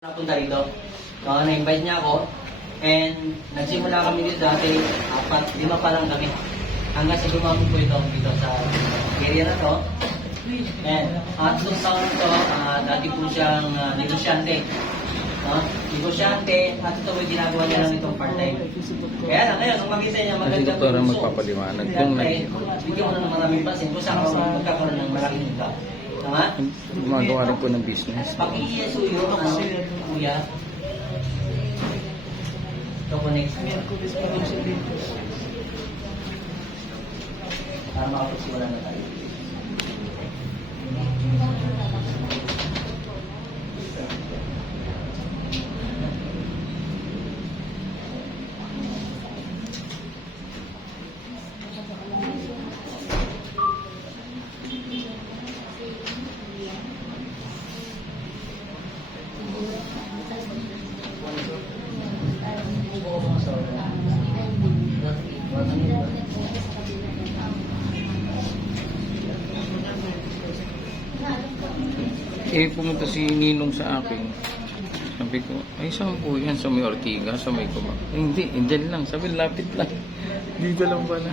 Napunta rito. So, na-invite niya ako. And nagsimula kami dito dati, 4, 5 pa lang kami. Hanggang sa lumabog po ito dito sa area na to. And at nung taon ito, dati po siyang negosyante. Negosyante, at ito po ginagawa niya lang itong part-time. Kaya lang ngayon, nung makita niya maganda po yung magpapaliwanag kung bigyan mo na ng maraming pasin kung saan ako magkakaroon ng malaking income. Tama? gumagawa rin po ng business. Pag-iisuyo, kuya, ito po next year. Para makapagsimula na tayo. Pumunta si Ninong sa akin. Sabi ko, ay saan po yan? Sa may Ortiga, sa may Kuma. Hindi, dyan lang. Sabi, lapit lang. Dito lang pala.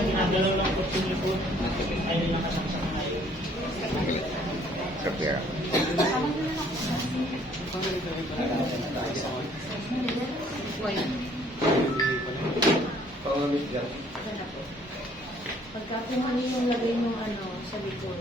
Ginagalaw lang po sila po. Ay, lang kasama ngayon. Kapya. Pagka kung ano yung lagay ng ano sa likod.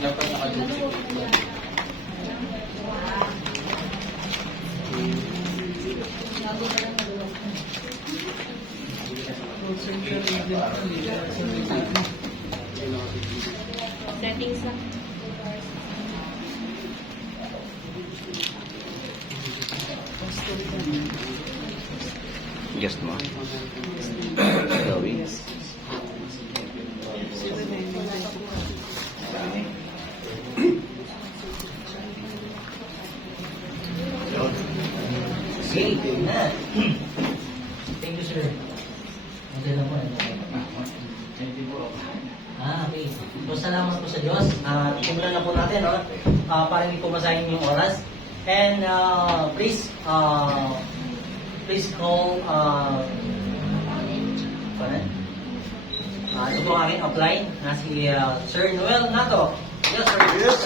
Dapat nakadukit. Settings lang. Guest mo. Gawin. Okay, good na. Thank you, sir. Okay na po. Okay. So, salamat po sa Diyos. Simulan na po natin, no? Para hindi po masahin yung oras. And please call ito po aking upline na si Sir Noel Nato. Yes, sir. Yes.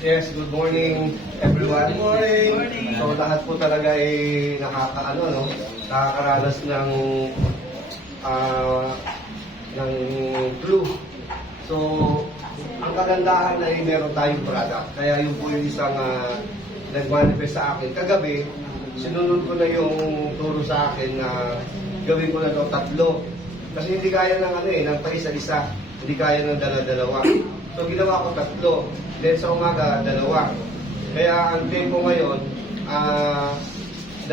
Yes, good morning everyone. Good morning. So lahat po talaga ay nakakaranas ng flu. So ang kagandahan ay meron tayong product. Kaya yun po yung isang nag-manifest sa akin. Kagabi, sinunod ko na yung turo sa akin na gawin ko na ito 3. Kasi hindi kaya ng paisa-isa. Hindi kaya ng dala-dalawa. So ginawa ko 3. Then sa umaga, 2. Kaya ang tempo ngayon, 2, 3.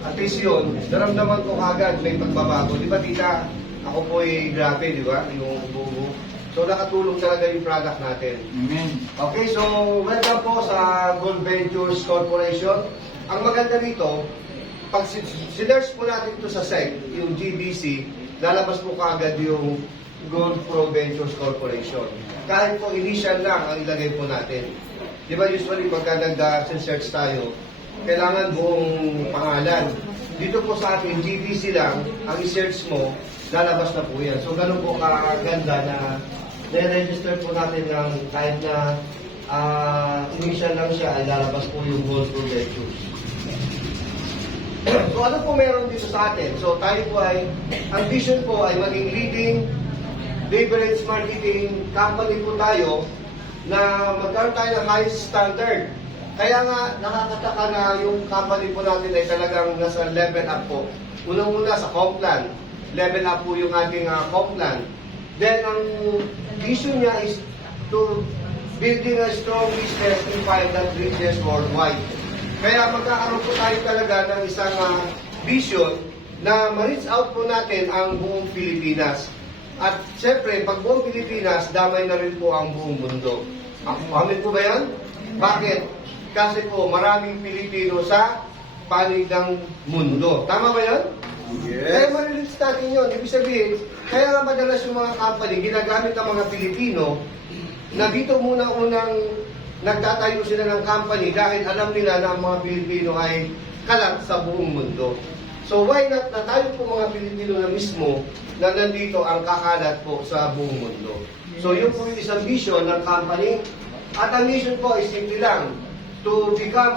At least yun, naramdaman ko kagad may pagbabago. Di ba tita, ako po ay grabe, di ba? Yung bubo. So nakatulong talaga yung product natin. Amen. Okay, so welcome po sa Gold Ventures Corporation. Ang maganda nito, pag sinerge po natin ito sa SEC, yung GBC, lalabas po kaagad yung Gold Pro Ventures Corporation. Kahit po initial lang ang ilagay po natin. Di ba usually pagka nag-search tayo, kailangan buong pangalan. Dito po sa atin, GBC lang, ang i-search mo, lalabas na po yan. So ganun po kaganda na na-register po natin ng kahit na initial lang siya, ay lalabas po yung Gold Pro Ventures. So ano po meron dito sa atin? So tayo po ay, ang vision po ay maging leading beverage marketing company po tayo na magkaroon tayo ng highest standard. Kaya nga nakakataka na yung company po natin ay talagang nasa level up po. Unang-una sa Complan. Level up po yung ating Complan. Then, ang vision niya is to building a strong business empire that reaches worldwide. Kaya magkakaroon po tayo talaga ng isang vision na ma-reach out po natin ang buong Pilipinas. At siyempre, pag buong Pilipinas, damay na rin po ang buong mundo. Amin po ba yan? Bakit? Kasi po maraming Pilipino sa panig ng mundo. Tama ba yan? Yes. Kaya ma-release natin yun. Ibig sabihin, kaya nga madalas yung mga company, ginagamit ng mga Pilipino na dito muna unang nagtatayo sila ng company dahil alam nila na ang mga Pilipino ay kalat sa buong mundo. So why not na tayo po mga Pilipino na mismo na nandito ang kakalat po sa buong mundo. So yun po yung isang vision ng company. At ang mission po is simple lang, to become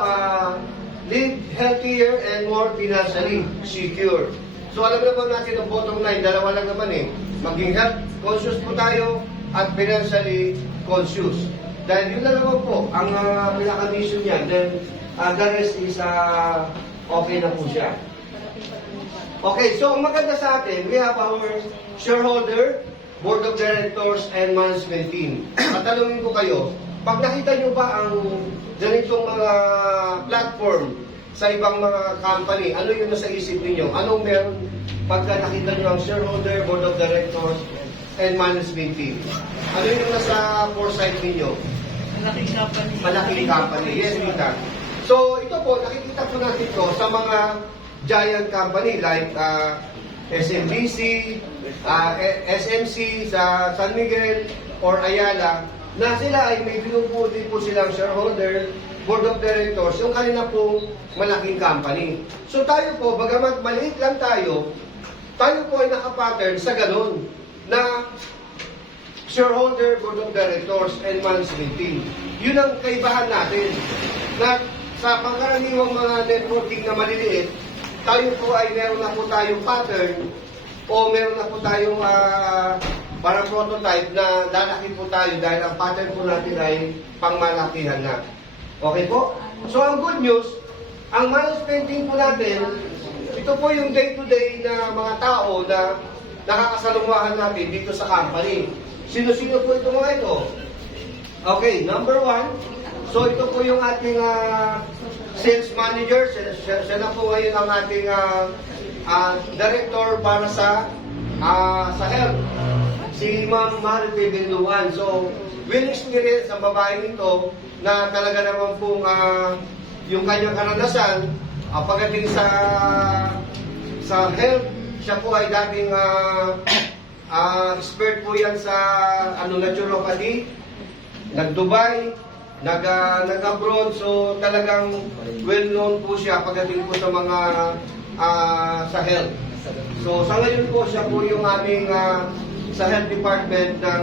live healthier and more financially secure. So alam naman natin ang bottom line, dalawa lang naman maging health conscious po tayo at financially conscious. Dahil yun na naman po ang pinaka-mission niya. Then the rest is okay na po siya. Okay, so ang maganda sa atin, we have our shareholder, board of directors, and management team. Matanungin ko kayo, pag nakita nyo ba ang ganitong mga platform sa ibang mga company, ano yung nasa isip ninyo? Anong meron pagka nakita nyo ang shareholder, board of directors, and management team? Ano yung nasa foresight ninyo? Malaking company. Malaking company. Yes, Rita. So, ito po, nakikita po natin to sa mga giant company like SMBC, SMC sa San Miguel or Ayala, na sila ay may binubuti po silang shareholder, board of directors, yung kanina pong malaking company. So tayo po, bagamat maliit lang tayo po ay nakapattern sa ganun, na shareholder, board of directors, and management team. Yun ang kaibahan natin, na sa pangkaraniwang mga networking na maliliit, tayo po ay meron na po tayong pattern o meron na po tayong parang prototype na lalaki po tayo dahil ang pattern po natin ay pangmalakihan na. Okay po? So ang good news, ang management team po natin, ito po yung day-to-day na mga tao na nakakasalungahan natin dito sa company. Sino-sino po ito mga ito? Okay, number 1. So ito po yung ating sales manager. Siya na po ngayon ang ating director para sa health. Si Ma'am Marite Binduan. So, well experience ang babaeng ito na talaga naman pong yung kanyang karanasan pagdating sa health. Siya po ay dating expert po yan sa naturopathy, nag-Dubai, nag-abroad, so talagang well-known po siya pagdating po sa mga sa health. So sa ngayon po siya po yung aming sa health department ng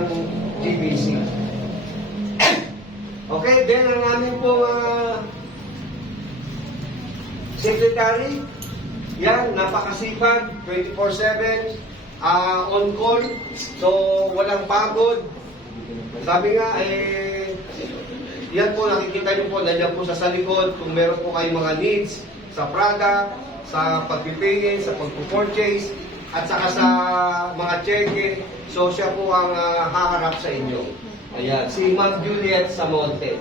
GBC. Okay, then ang aming po secretary, yan, napakasipag, 24/7, on call, so walang pagod. Sabi nga, yan po, nakikita nyo po, nandiyan po sa likod, kung meron po kayong mga needs sa product, sa pagpipili, sa pagpupurchase, at saka sa mga cheque, so siya po ang haharap sa inyo. Ayan, si Ma'am Juliet Samonte.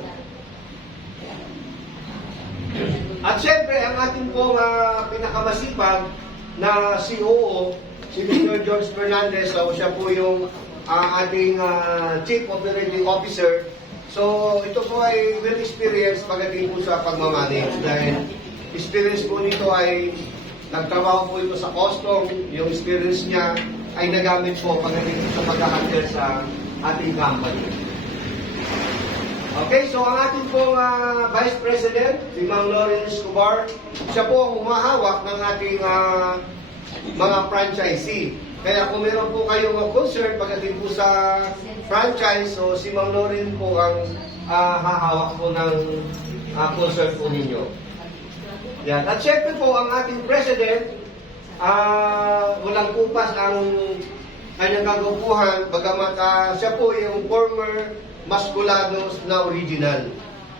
At syempre, ang ating pong pinakamasipag na COO, si Mr. George Fernandez, so siya po yung ating Chief Operating Officer. So, ito po ay well experienced pagdating po sa pagmamanage dahil experience po nito ay nagtrabaho po ito sa custom, yung experience niya ay nagamit po pagdating sa pag-handle sa ating company. Okay, so ang ating pong Vice President, si Ma'am Lauren Escobar, siya po ang humahawak ng ating mga franchisee. Kaya kung meron po kayong concern pagdating po sa franchise, so si Ma'am Lauren po ang hahawak po ng concern po ninyo. Yan. At syempre po, ang ating President, walang kupas ang kanyang kagawpuhan, bagamat siya po yung former Masculados na original.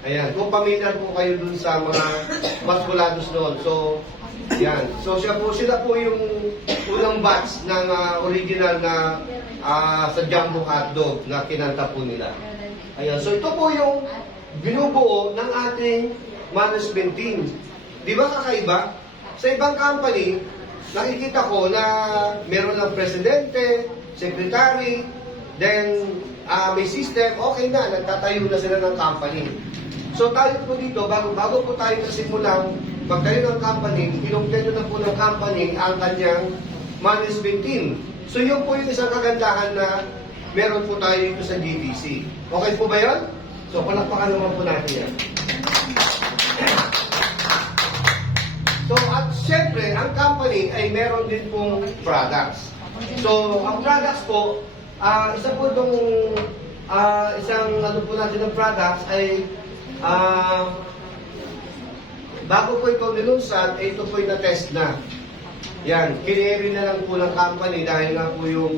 Ayan, kung pamilyar po kayo dun sa mga Masculados noon. So, yan. So, sila po yung unang batch ng original na sa jumbo hotdog na kinanta po nila. Ayan, so ito po yung binubuo ng ating management team. Di ba kakaiba? Sa ibang company, nakikita ko na meron ng presidente, secretary, then may system, okay na, nagtatayo na sila ng company. So tayo po dito, bago po tayo nasimulang magtayo ng company, kinumpleto na po ng company ang kanyang management team. So yun po yung isang kagandahan na meron po tayo dito sa GBC. Okay po ba yun? So palakpakan naman po natin yan. So at syempre, ang company ay meron din pong products. So ang products po, isa po itong isang ano po natin ng products ay bago po ito nilunsad, ito po yung na-test na. Yan, kineri na lang po ng company dahil nga po yung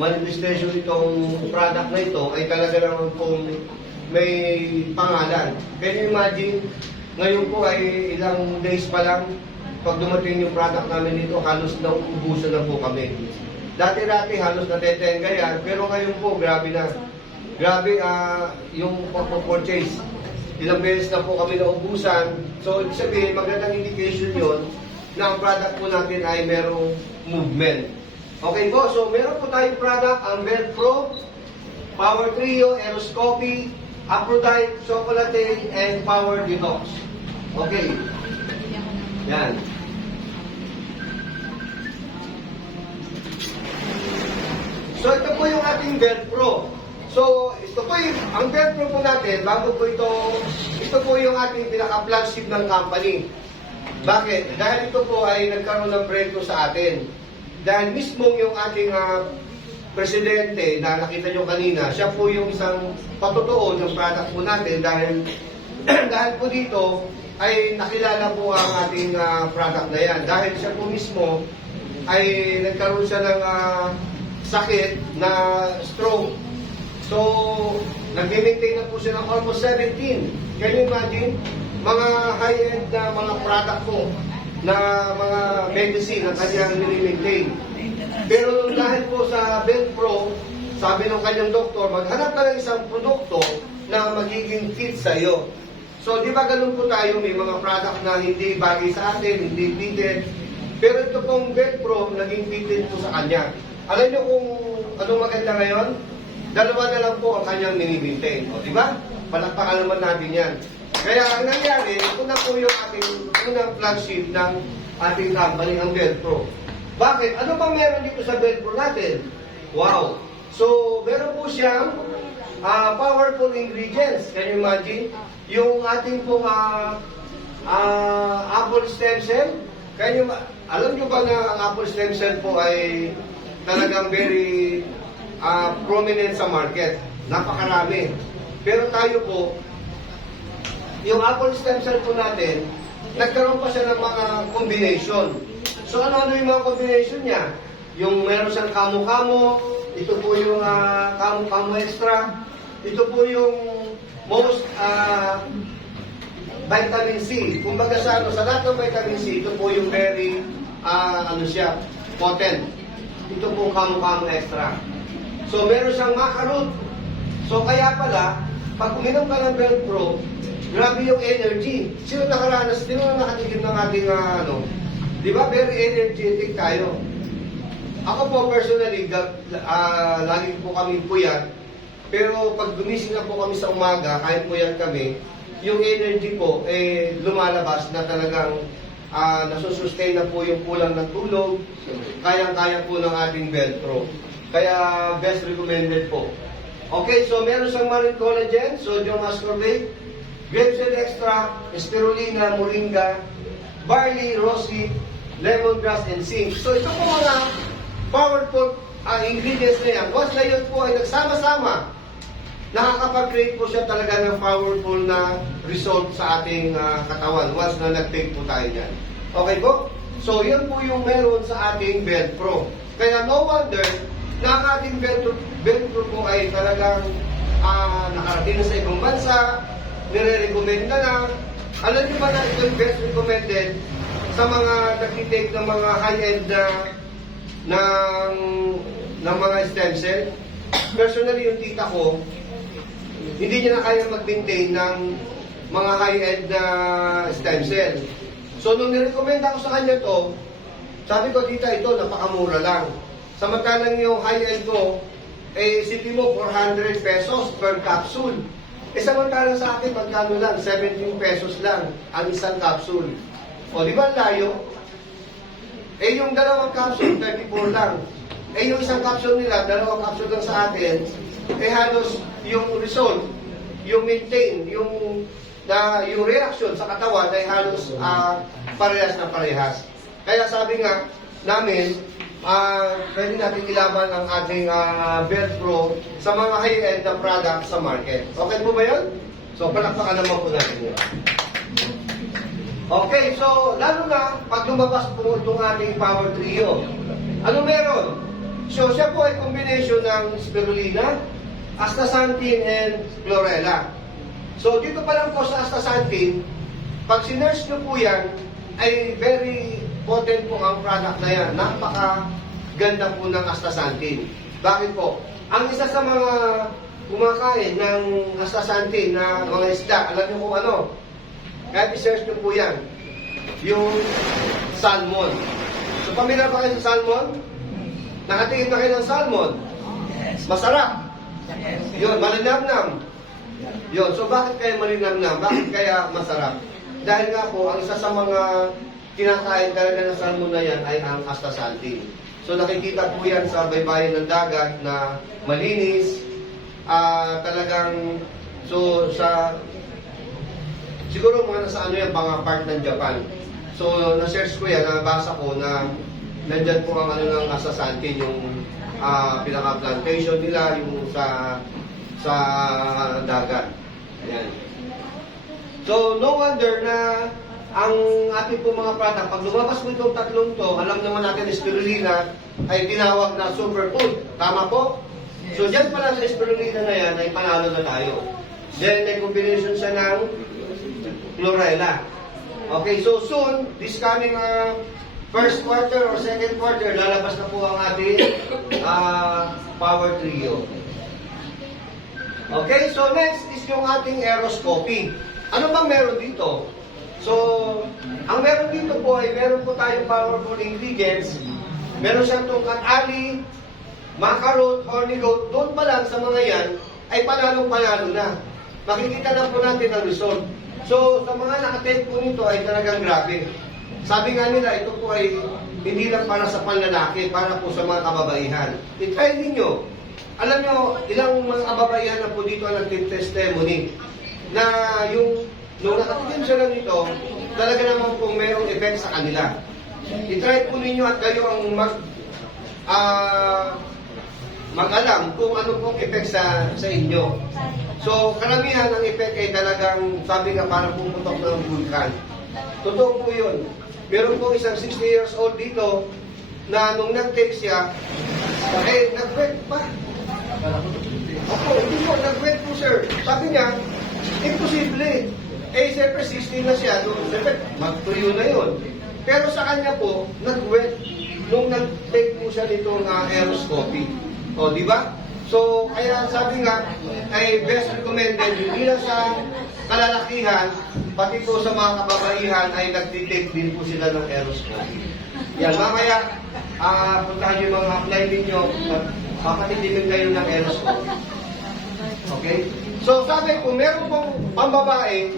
manifestation itong product na ito ay talaga naman pong may pangalan. Can you imagine, ngayon po ay ilang days pa lang, pag dumating yung product namin dito, halos na ubusan na po kami. Dati-dati halos natetenga yan, pero ngayon po, grabe na. Grabe yung purchase. Ilang beses na po kami naubusan. So, ibig sabihin, magandang indication yon na ang product po natin ay merong movement. Okay po, so meron po tayong product, ang Belt Pro, Power Trio, Aeroscopy, Aphrodite, Chocolate, and Power Detox. Okay. Yan. So, ito po yung ating Belt Pro. So, ito po yung, ang Belt Pro po natin, bago po ito po yung ating pinaka-flagship ng company. Bakit? Dahil ito po ay nagkaroon ng breakthrough sa atin. Dahil mismo yung ating presidente na nakita nyo kanina, siya po yung isang patotoo ng product po natin dahil dahil po dito ay nakilala po ang ating product na yan. Dahil siya po mismo ay nagkaroon siya ng sakit na stroke. So, nag-maintain na po siya ng almost 17. Can you imagine? Mga high-end na mga product po na mga medicine ang kanyang nilimaintain. Pero dahil po sa Belt Pro, sabi ng kanyang doktor, maghanap ka ng isang produkto na magiging fit sa iyo. So, di ba ganun po tayo, may mga product na hindi bagay sa atin, hindi fitted. Pero ito pong Belt Pro, naging fitted po sa kanya. Alam niyo kung anong maganda ngayon? Dalawa na lang po ang kanyang nilimaintain. O, di ba? Palakpakan naman natin yan. Kaya ang nangyari, ito na po yung ating unang flagship ng ating company, ang Belt Pro. Bakit? Ano bang meron dito sa Belt Pro natin? Wow! So, meron po siyang powerful ingredients. Can you imagine? Yung ating pong apple stem cell. Alam nyo ba na ang apple stem cell po ay talagang very prominent sa market? Napakarami. Pero tayo po, yung apple stem cell po natin, nagkaroon pa siya ng mga combination. So ano yung mga combination niya? Yung meron siyang kamo-kamo, ito po yung kamo-kamo extra, ito po yung most vitamin C. Kumbaga sa lahat ng vitamin C, ito po yung very potent. Ito po kamo-kamo extra. So meron siyang macaroon. So kaya pala, pag uminom ka ng Belt Pro, grabe yung energy. Sino nakaranas? Sino na nakatikim ng ating di ba? Very energetic tayo. Ako po personally, lagi po kami puyat. Pero pag gumising na po kami sa umaga, kahit puyat kami, yung energy po, lumalabas na talagang nasusustain na po yung kulang ng tulog. Kayang-kaya po ng ating Belt Pro. Kaya best recommended po. Okay, so meron siyang marine collagen, sodium ascorbate, grape seed extract, spirulina, moringa, barley, rosy, lemongrass, and zinc. So ito po mga powerful ingredients na yan. Once na yun po ay nagsama-sama, nakakapag-create po siya talaga ng powerful na result sa ating katawan once na nag-take po tayo dyan. Okay po? So yun po yung meron sa ating Belt Pro. Kaya no wonder na ang ating Belt Pro po ay talagang nakarating na sa ibang bansa, nire-recommend na. Alam niyo ba na ito yung best recommended sa mga nag-take ng mga high-end na ng, ng mga stem cell. Personally, yung tita ko, hindi niya na kaya mag-maintain ng mga high-end na stem cell. So, nung nirecommend ako sa kanya to, sabi ko, tita, ito, napakamura lang. Samantalang yung high-end ko, eh, isipin mo, 400 pesos per capsule. Eh, samantalang sa akin, magkano lang? 17 pesos lang ang isang capsule. O, di ba layo? Eh, yung dalawang capsule, 34 lang. Eh, yung isang capsule nila, dalawang capsule lang sa atin, eh, halos yung result, yung maintain, yung reaction sa katawan ay halos parehas na parehas. Kaya sabi nga namin, pwede natin ilaban ang ating Velcro sa mga high-end na product sa market. Okay po ba yun? So, palakpakan naman po natin yun. Okay, so, lalo na, pag lumabas po itong ating Power Trio, ano meron? So, siya po ay combination ng spirulina, astaxanthin, and chlorella. So, dito pa lang po sa astaxanthin, pag sinurse nyo po yan, ay very potent po ang product na yan. Napaka-ganda po ng astaxanthin. Bakit po? Ang isa sa mga kumakain ng astaxanthin na mga isda, alam nyo kung ano? Kahit i-search nyo po yan. Yung salmon. So, pamilya ba kayo sa salmon? Nakatingin na kayo ng salmon? Masarap. Yun, malinamnam. Yun, so bakit kaya malinamnam? Bakit kaya masarap? Dahil nga po, ang isa sa mga kinakain talaga ng salmon na yan ay ang astaxanthin. So nakikita po yan sa baybayin ng dagat na malinis, talagang, so sa, siguro mga nasa ano yan, mga part ng Japan. So na-search ko yan, nabasa ko na nandyan po ang ano ng astaxanthin, yung pinaka-plantation nila, yung sa dagat. Ayan. So, no wonder na ang ating po mga product, pag lumabas mo itong tatlong to, alam naman natin spirulina ay tinawag na superfood. Tama po? So, dyan pala sa spirulina na yan ay panalo na tayo. Then, may combination siya ng chlorella. Okay, so soon, this coming first quarter or second quarter, lalabas na po ang ating Power Trio. Okay, so next is yung ating aeroscopy. Ano bang meron dito? So, ang meron dito po ay meron po tayong powerful ingredients. Meron siyang tungkat ali, macaron, horny goat. Doon pa lang sa mga yan ay panalong-panalo na. Makikita na po natin ang result. So, sa mga nakatent po nito ay talagang grabe. Sabi nga nila, ito po ay hindi lang para sa panlalaki, para po sa mga kababaihan. I-try ninyo. Alam nyo, ilang mga kababaihan na po dito ang nag-testimony na yung nung nakatikim sila nito, talaga naman po mayroong effect sa kanila. I-try po ninyo at kayo ang mag-alam kung ano pong effect sa inyo. So, karamihan ng effect ay talagang, sabi nga, parang pumutok ng vulkan. Totoo po yun. Meron po isang 60 years old dito na nung nag-take siya, eh, nag-wet pa. Opo, hindi po, nag-wet po, sir. Sabi niya, imposible. Eh, siyempre, 60 na siya. So, siyempre, mag-tuyo na yun. Pero sa kanya po, nag-wet nung nag-take po siya nitong aeroscopy. O, di ba? So, kaya sabi nga, ay best recommended, hindi lang sa kalalakihan, pati po sa mga kababaihan, ay nag-take din po sila ng aeroscopy. Yan, mamaya, puntahan yung mga apply ninyo, papatitimin kayo ng aeroscopy. Okay? So, sabi ko, meron pong pambabae,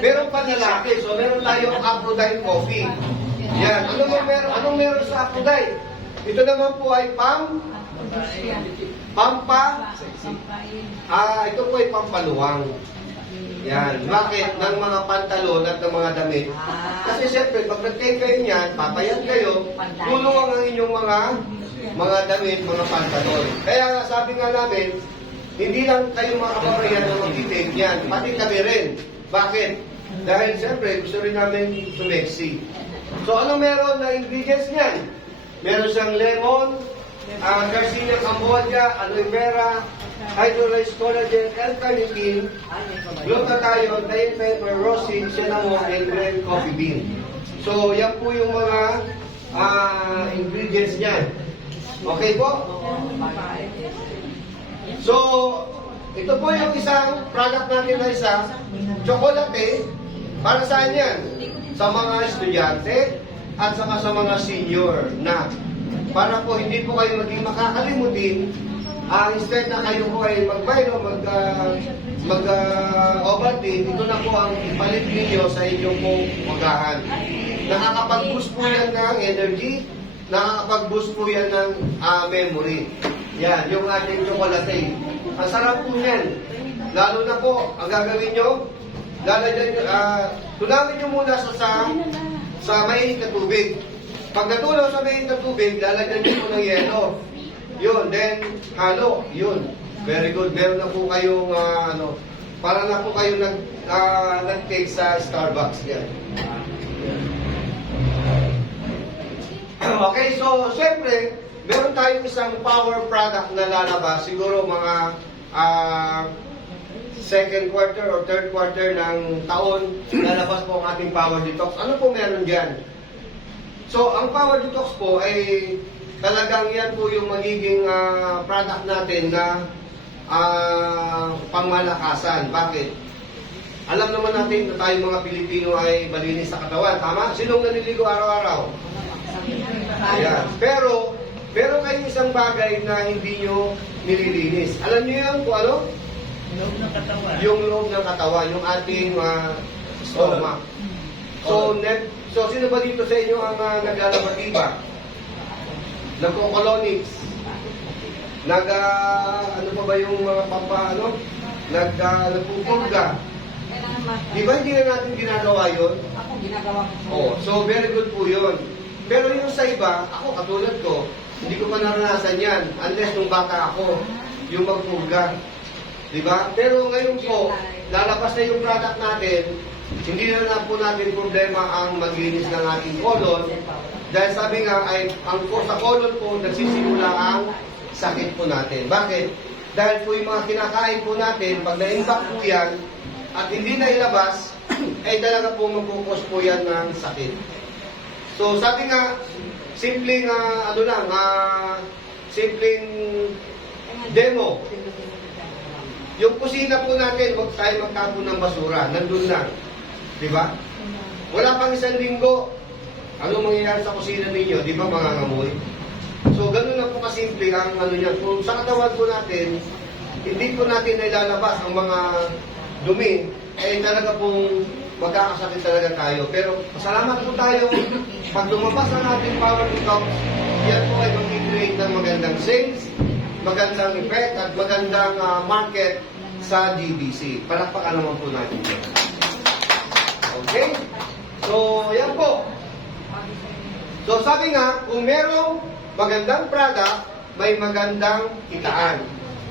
meron pa lalaki. So, meron tayong Aphrodite coffee. Yan. Anong meron sa Aphrodite? Ito naman po ay Pampa. Ito po ay pampaluwang. Yan. Bakit? Ng mga pantalon at ng mga damit. Kasi siyempre, pag nag-take kayo niyan, papayat kayo, tulungan ang inyong mga damit, mga pantalon. Kaya sabi nga namin, hindi lang kayo mga kababaihan na mag-take niyan, pati kami rin. Bakit? Dahil siyempre, gusto rin namin sumeksi. So, ano meron na ingredients niyan? Meron siyang lemon, Garcinia cambodia, aloe vera, hydrolyzed collagen, L-carnitine, glutathione, cayenne pepper, rosin, cinnamon, and red coffee bean. So, yan po yung mga ingredients niyan. Okay po? So, ito po yung isang product natin na isa, chocolate. Para saan yan? Sa mga estudyante at saka sa mga senior na. Para po hindi po kayo maging makakalimutin, instead na kayo po ay Ovaltine, ito na po ang ipalit ninyo sa inyong pong magahan. Nakakapag-boost po yan ng energy, nakakapag-boost po yan ng memory. Yan, yung ating chocolate. Ang sarap po yan. Lalo na po, ang gagawin nyo, tunawin nyo muna sa mainit na tubig. Pag natunaw sa mainit na tubig, lalagyan nyo po ng yelo. Yun, then halo. Yun. Very good. Meron na po kayong, para na po kayo nag-take sa Starbucks. Yan. Okay, so, syempre, meron tayong isang power product na lalabas. Siguro mga second quarter or third quarter ng taon, lalabas po ang ating power detox. Ano po meron dyan? So, ang power detox po ay talagang yan po yung magiging product natin na pangmalakasan. Bakit? Alam naman natin na tayong mga Pilipino ay malinis sa katawan. Tama? Sinong naliligo araw-araw? Ayan. Pero, meron kayong isang bagay na hindi nyo nililinis. Alam nyo yan kung ano? Loob ng katawan. Yung loob ng katawan, yung ating stomach. So, sino ba dito sa inyo ang naglalabatiba? Nagko-colonics? Ano pa ba yung mga nagpupurga? Di ba hindi na natin ginagawa yun? Ako, ginagawa ko. Oh, so very good po yun. Pero yung sa iba, ako katulad ko, hindi ko pa naranasan yan unless nung bata ako, yung magpurga. Diba? Pero ngayon po, lalabas na yung product natin, hindi na lang po natin problema ang maglinis ng ating colon. Dahil sabi nga, sa colon po, nagsisimula ang sakit po natin. Bakit? Dahil po yung mga kinakain po natin, pag na-impact po yan, at hindi na ilabas, ay talaga po magkukos po yan ng sakit. So sabi nga, simpleng demo. Yung kusina po natin, huwag tayo magtapon ng basura. Nandun na. Diba? Wala pang isang linggo. Ano mangyayari sa kusina ninyo? Di ba mangangamoy? So, ganun na po kasimple ang niya. Kung sa katawan po natin, hindi po natin nailalabas ang mga dumi, eh talaga pong magkakasakit talaga tayo. Pero, pasalamat po tayo. Pag lumabas na natin power detox, yan po ay mag-create ng magandang sales, magandang effect, at magandang market sa GBC. Palakpakan naman po natin yan. Okay? So, yan po. So, sabi nga, kung merong magandang product, may magandang kitaan.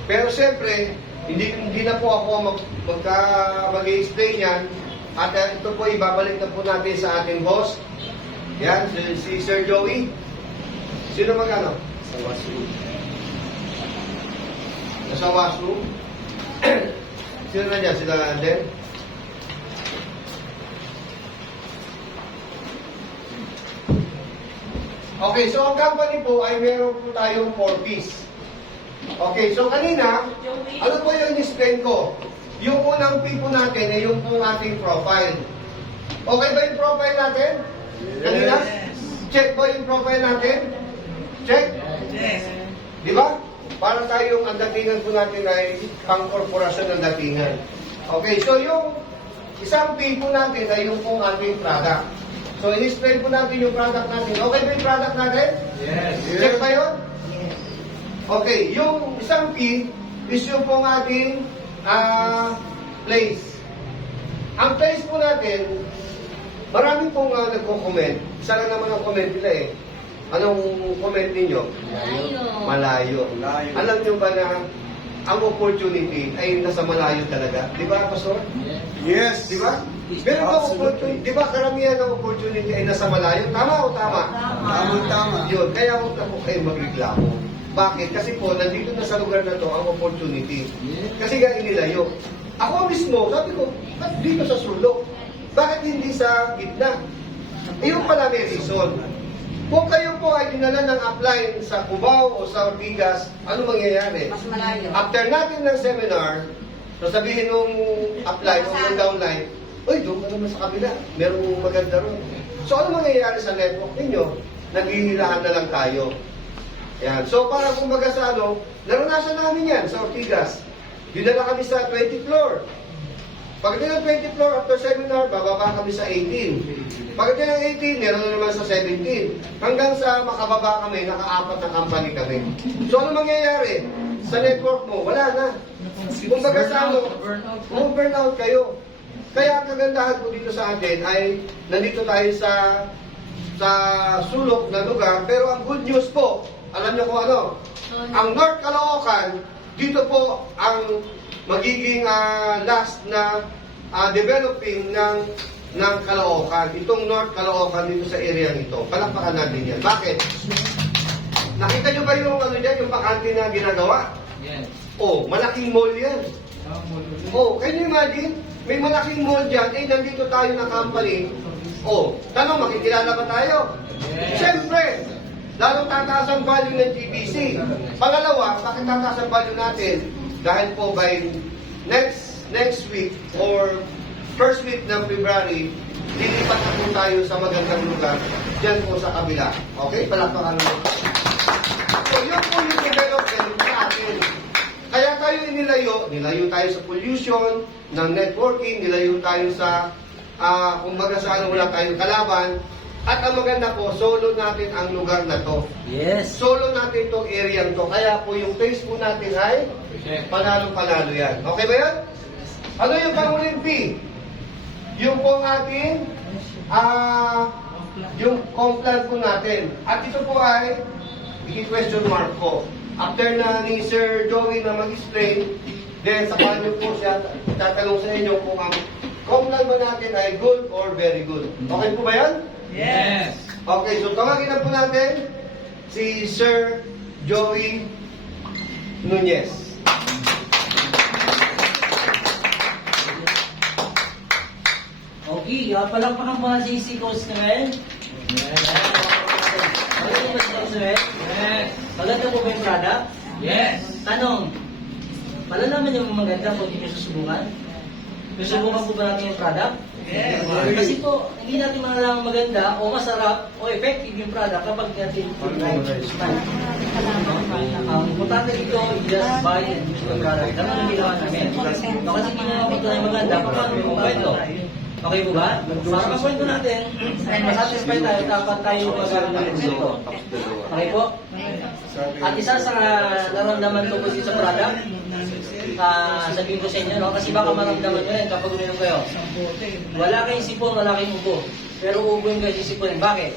Pero siyempre, hindi na po ako mag-i-explain yan. At ito po, ibabalik na po natin sa ating host. Yan, si Sir Joey. Sino magano? Sa washroom. Nasa washroom? Sino na dyan? Sila din? Okay, so ang company po ay meron po tayong 4-piece. Okay, so kanina, ano po yung in-explain ko? Yung unang P po natin ay yung po ating profile. Okay ba yung profile natin? Kanina? Check ba yung profile natin? Check? Yes. Di ba? Para tayong ang datingan po natin ay pang-korporasyon ng datingan. Okay, so yung isang P po natin ay yung pong ating product. So, in-explain po natin yung product natin. Okay ba yung product natin? Yes. Check ba yun? Okay, yung isang P is yung pong ating place. Ang place po natin, marami pong nagko-comment. Isa lang naman ang comment nila eh. Anong comment ninyo? Malayo. Alam nyo ba na ang opportunity ay nasa malayo talaga? Di ba, Pastor? Yes. Di ba? Pero ang opportunity, di ba karamihan ng opportunity ay nasa malayo? Tama o tama? Tama. Yun, kaya huwag na po kayo magreklamo. Bakit? Kasi po, nandito na sa lugar na to ang opportunity. Kasi nga inilayo. Ako mismo, sabi ko, ba't dito sa sulok? Bakit hindi sa gitna? Yung pala may reason. Kung kayo po ay dinala ng upline sa Cubao o sa Ortigas, ano mangyayari? Mas malayo. After natin ng seminar, sasabihin nung upline o nung downline, uy, doon ka naman sa kabila. Merong maganda ron. So, ano mangyayari sa network ninyo? Naghihilahan na lang tayo. Yan. So, para kumbaga sa ano, naranasan namin yan sa Ortigas. Dinala kami sa 20th floor. Pagdating ng 20th floor, after seminar, bababa kami sa 18. Pagdating ng 18, meron na naman sa 17. Hanggang sa makababa kami, naka-4 na company kami. So, ano mangyayari? Sa network mo, wala na. Kumbaga sa ano, burnout kayo. Kaya ang kagandahan po dito sa atin ay nandito tayo sa sulok na lugar. Pero ang good news po, alam niyo kung ano? Ang North Caloocan, dito po ang magiging last na developing ng Caloocan. Itong North Caloocan dito sa area ito. Palakpakan natin yan. Bakit? Nakita niyo ba yung ano dyan, yung bakante na ginagawa? Yes. Oh, malaking mall yan. Oh, can you imagine? May malaking mall dyan, nandito tayo na company. Oh, tanong, makikilala ba tayo? Yes. Siyempre, lalong tataas ang value ng GBC. Pangalawa, bakit tataas ang value natin? Dahil po by next week or first week ng February, lilipat na po tayo sa magandang lugar dyan po sa kabila. Okay? Palakpakan naman. So, yun po yung development sa atin. Kaya tayo nilayo tayo sa pollution, ng networking, nilayo tayo sa, kumbaga sa ano, wala tayong kalaban. At ang maganda po, solo natin ang lugar na to. Yes. Solo natin itong area to. Kaya po yung face po natin ay panalo-panalo yan. Okay ba yan? Ano yung panguling P? Yung po ang ating, yung complan po natin. At ito po ay, i-question mark ko. After na ni Sir Joey na mag-explain, then sa kanyo po siya, tatanong sa inyo kung ang complan ba natin ay good or very good. Okay po ba yan? Yes. Okay, so tawagin na po natin si Sir Joey Nunez. Okay, palakpakan mo si Coach Noel. Maganda po si Coach Noel? Yes. Maganda po ba yung product? Yes. Tanong, malalaman yung maganda kung hindi nyo susubukan? Susubukan po ba natin yung product? Yes. Kasi po, hindi natin malalaman maganda o masarap o effective yung product kapag natin ang importante dito, just buy and use the product. Ganun ang ginawa namin. Kasi hindi naman ito na maganda, paano yung kwento? Okay po ba? Para makwento natin, masatisfy tayo, dapat tayo magagawa ng gusto. Okay po? At isa sa naramdaman ko po dito sa product, sabihin ko sa inyo, no? Kasi baka maramdaman nyo rin kapag uminom kayo. Wala kayong sipon, wala kayong ubo. Pero ubo yung kayo sisiponin. Bakit?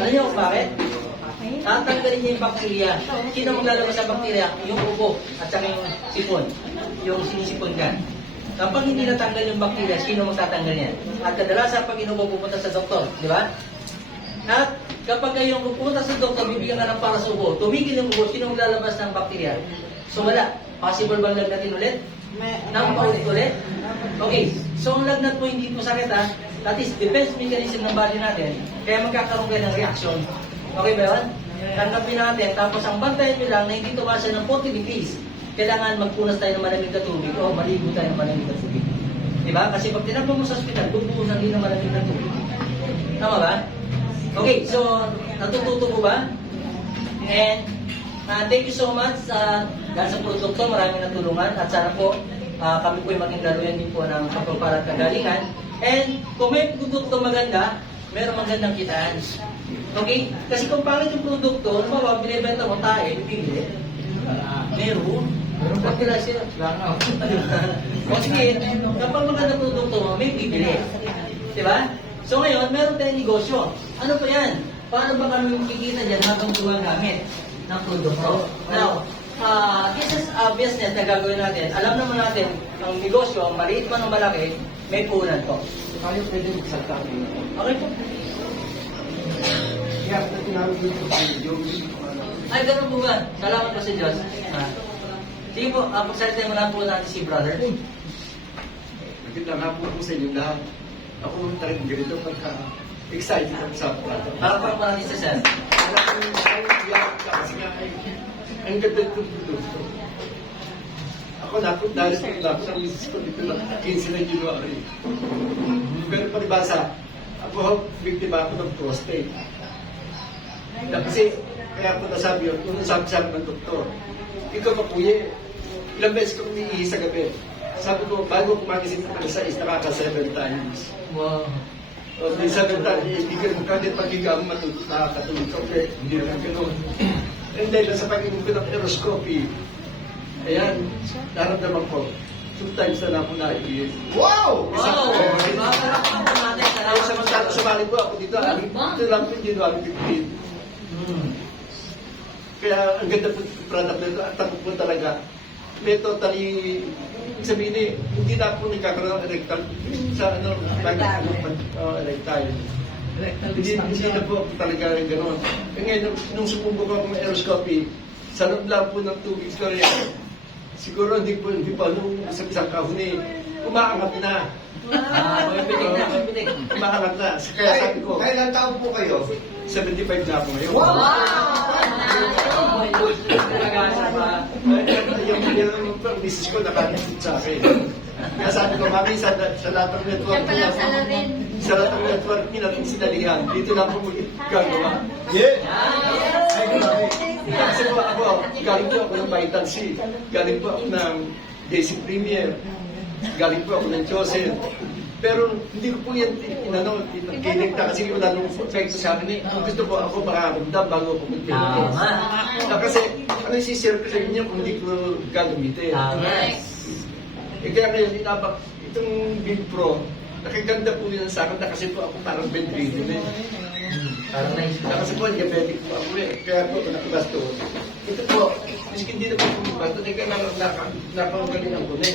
Alam niyo kung bakit? Tatanggalin niya yung bakterya. Sino maglalabas sa bakterya? Yung ubo at saka yung sipon. Yung sinisipon ka. Kapag hindi natanggal yung bakterya, sino magtatanggal yan? At kadalasan pag inubo pupunta sa doktor, di ba? At kapag kayong pupunta sa doktor, bibigyan ka ng para sa ubo. Tumigil yung ubo, sino maglalabas ng bakterya? So wala. Possible bang lagnatin ulit? Nang paulit-ulit? Okay. So ang lagnat po hindi po sakit ha. That is defense mechanism ng body natin. Kaya magkakaroon kayo ng reaction. Okay ba yun? Tanggapin natin. Tapos ang bantayan nyo lang na hindi tumasa ng 40 degrees. Kailangan magpunas tayo ng malamig na tubig o maligo tayo ng malamig na tubig. Diba? Kasi pag tinapon mo sa ospital, bubuhusan din ng malamig na tubig. Tama ba? Okay, so natututo po ba? And thank you so much dahil sa produkto, maraming natulungan at sana po kami po ay maging daluyan din po ng kapagparat kagalingan. And kung may produkto maganda, meron magandang kitaan. Okay? Kasi kung pangit yung produkto, ano ba, binibenta mo tayo, bibili. Meron. Meron pa sila sila. O sige, kapag magandang produkto mo, may bibili. Diba? So ngayon, meron tayong negosyo. Ano pa yan? Paano ba kami kikita dyan habang gumagamit ng produkto? Now, this is a business na gagawin natin. Alam naman natin, ang negosyo, maliit man o malaki, may punan to. Kaya pwede magsalta ko. Okay po? Kaya tinawag dito si Joey. Ay, ganun po ba? Salamat po sa Diyos. Sige po, pagsalita mo na po natin si brother. Nakita nga po sa inyo lahat. Ako nung tarin ganito pagka excited ako sa product. Para pa natin sa sir. Kasi nga ay, ang ganda itong produkto. Ako dahil ako sa misis ko dito lang, 15 na January. Pero palibasa, ako biktima ako ng prostate. Kasi, kaya ako nasabi yun, kung nasabi sa akin ng doktor, ikaw pa kuya, ilang beses ko umiihi sa gabi. Sabi ko, bago kumagising ko sa is nakaka 7 times. Wow. O, di 7 times, hindi ka mo kahit paghiga mo nakakatulog ka. Okay, hindi naman gano'n. And then, sa pag-inom ko ng aeroscopy, ayan, naramdaman ko, 2 times na lang ako naiihi. Wow! Wow! Diba? Para pa natin Ay, samantala sumali ko ako dito, ito lang po January 15. Kaya ang ganda po ng product nito at ako po talaga may totally ibig sabihin hindi na ako nagkakaroon ng erectile sa erectile. Hindi na po ako talaga gano'n. E ngayon, nung sumubok ako ng aeroscopy, sa loob lang po ng 2 weeks ko rin, siguro hindi pa nung isang kahon umaangat na. Mabibinig na, mabibinig. Umaangat na. Kaya sabi ko, Kailan taon po kayo? 75 na ako ngayon. Yung misis ko nakakit sa akin. Kaya sabi ko, mami, sa lahat ng network sa lahat ng network niyo natin sinalihan, dito lang po gagawa. Yeah! Kasi po ako, galing po ako ng Vital C, galing po ako ng Daisy Premier, galing po ako ng Chosen. Pero hindi ko po yan kinekta kasi wala nung effect sa akin. Kung gusto ko ako makaramdam bago ako mag-pinag. Kasi ano yung sisir ko sa inyo kung hindi ko gagamitin. Kaya ngayon, itong Bill Pro, nakaganda po yan sa akin kasi po ako parang bedridden Parang naisip. Kasi po, diabetic po ako Kaya po, nakabasto. Ito po, miskin hindi na po kumabasto, nakakagalingan ko na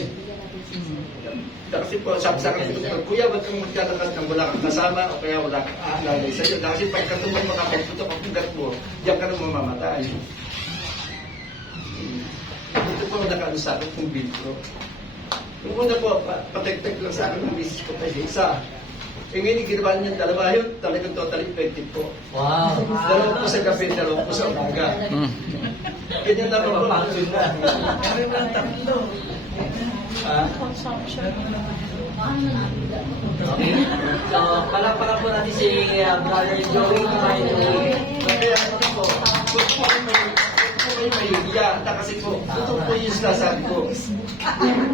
Kasi po, sabi sa akin, kuya, ba't kang magkatakas ng wala kang kasama o kaya wala kang aalalay sa iyo? Kasi pagka tumay makapagputok ang ugat mo, diyan ka na mamamatay. Ito po nakaano sa akin kung Biltro. Yung una po, patek-tek lang sa akin ng misis ko pa isa. Ngayon, ginawa niya dalawa yun, talagang totally effective po. Wow. Dalawa po sa gabi, dalawa po sa umaga. Ganyan na po. Function na. Kami ba ang tatlo? Okay. So, palakpakan po natin si Brother Joey. Kaya ano po, kung po kayo mahihiya, kasi po, totoo po yung sinasabi ko.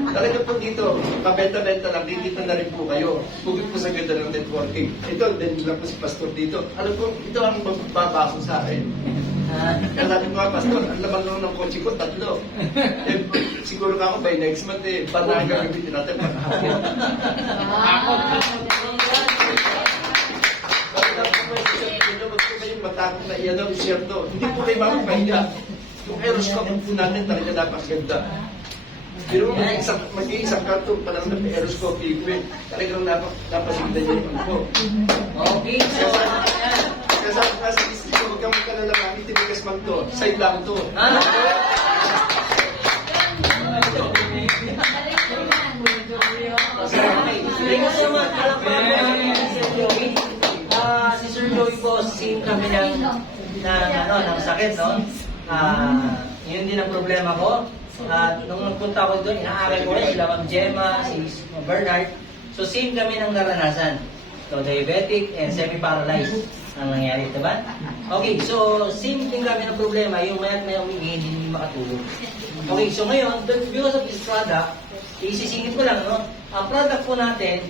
Talaga po dito, pabenta-benta lang, dito na rin po kayo. Bukod po sa ganda ng networking. Ito, din lang po si Pastor dito. Ano po, ito ang magbabaso sa akin. Kaya natin mga Pastor, ang laman lang ng kotse ko, 3. Siguro ka ako by next month, parang gagamitin natin panahapon. Huwag po kayong matakot na iyan ang isyerto. Hindi po kayo makapahiya. Yung aeroscope po natin talaga napakaganda. Pero mag-iisang karton pa lang ng aeroscope equipment, talagang napasigdan niyo yung po. Okay. Kaya sabi nga sa isip ko, huwag kang magkalala kami, tinigas man to. Side lang to. Thank you so much. Palakpakan po natin si Sir Joey. Si Sir Joey po, same kami ng sakit, no? Yun din ang problema ko. At nung nagpunta ako doon, inaaral ko rin sila Ma'am Gemma, si Bernard. So same kami ng naranasan. So diabetic and semi-paralyzed ang nangyari, diba? Okay, so same din kami ng problema, yung mayat may umingi, hindi makatulog. Okay, so ngayon, because of this product, isisingit ko lang, no? Ang product po natin,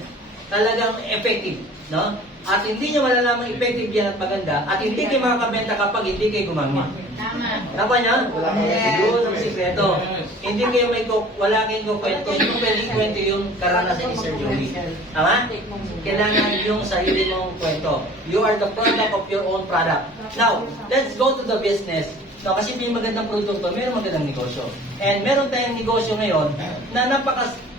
talagang effective, no? At hindi nyo malalaman effective yan at maganda, at hindi kayo makakabenta kapag hindi kayo gumamit. Tama niya? Yun ang sikreto. Hindi kayo wala kayong kwento. Yung pwedeng kwento yung karanasan ni Sir Joey. Tama? Kailangan yung sarili mong kwento. You are the product of your own product. Now, let's go to the business. So, kasi may magandang produkto, mayroong magandang negosyo. And meron tayong negosyo ngayon na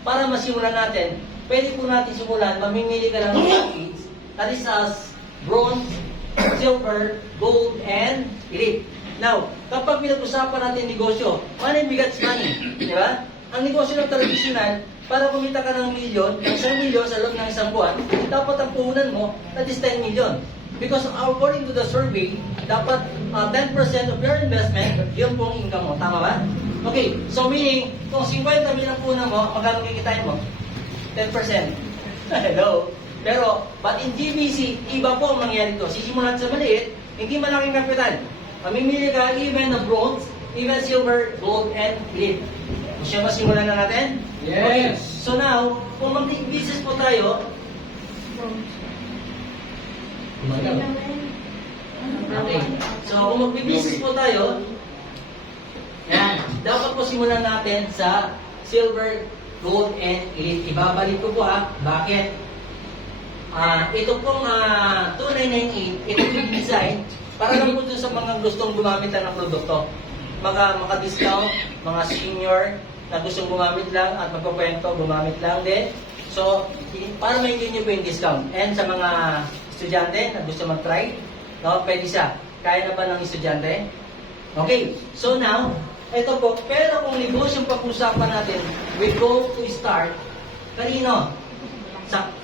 para masimulan natin, pwede po natin simulan, mamimili ka lang ng package that is as bronze, silver, gold, and elite. Now, kapag pinag-usapan natin negosyo, money begets money. Di ba? Ang negosyo ng traditional, para kumita ka ng milyon, ng 1 milyon sa loob ng isang buwan, dapat ang puhunan mo at is 10 million. Because according to the survey, dapat 10% of your investment, yun pong income mo. Tama ba? Okay, so meaning, kung 50 million ang puhunan mo, magkano kikitain mo? 10%. Hello? Pero, but in GBC, iba po ang mangyari ito. Sisimulan sa maliit, hindi malaking kapital. Mamimili ka even na bronze, even silver, gold, and lead. Siya ba simulan na natin? Yes. Okay. So now, kung mag-business po tayo, okay. So kung mag-business po tayo, yan, dapat po simulan natin sa silver, gold, and elite. Ibabalik ko po bakit? Ito pong 2998, ito yung design para lang po dun sa mga gustong gumamit lang ng produkto. Maka-discount, mga senior na gustong gumamit lang at magpakwento, gumamit lang din. So, para maintain nyo po yung discount. And sa mga estudyante na gusto mag-try, no, pwede siya. Kaya na ba ng estudyante? Okay, so now, ito po, pero kung negosyong pag-usapan natin, we go to start, kanino?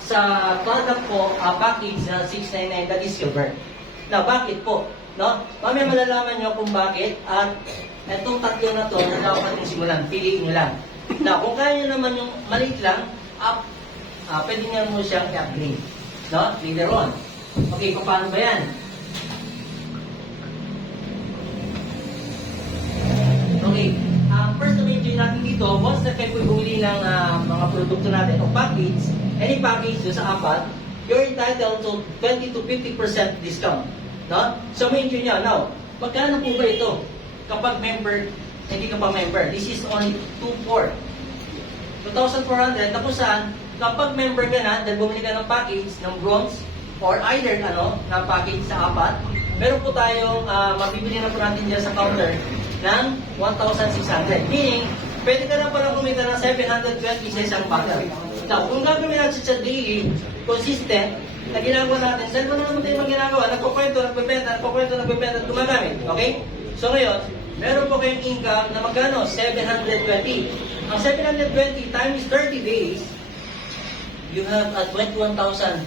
Sa product po, package na 699, that is silver. Now, bakit po? No? Mamaya malalaman nyo kung bakit at itong tatlo na to na dapat yung simulan. Piliin nyo lang. Now, kung kaya nyo naman yung maliit lang, pwede nyo mo siyang i-upgrade. No? Later on. Okay, paano ba yan? Okay. First na medyo natin dito, once na kayo bumili ng mga produkto natin o package, any package doon sa apat, you're entitled to 20 to 50% discount. No? So medyo nyo. Now, magkano po ba ito? Kapag member, hindi ka pa member. This is only 2,400. Tapos saan? Kapag member ka na, dahil bumili ka ng package ng bronze or either na package sa apat, meron po tayong mabibili na po natin dyan sa counter ng 1,600. Meaning, pwede ka na pala kumita ng 720 sa isang bottle. Now, kung gagawin natin sa daily, consistent, na ginagawa natin, saan mo na naman tayo ginagawa? Nagkukwento, nagbebenta, gumagamit. Okay? So ngayon, meron po kayong income na magkano? 720. Ang 720 times 30 days, you have 21,000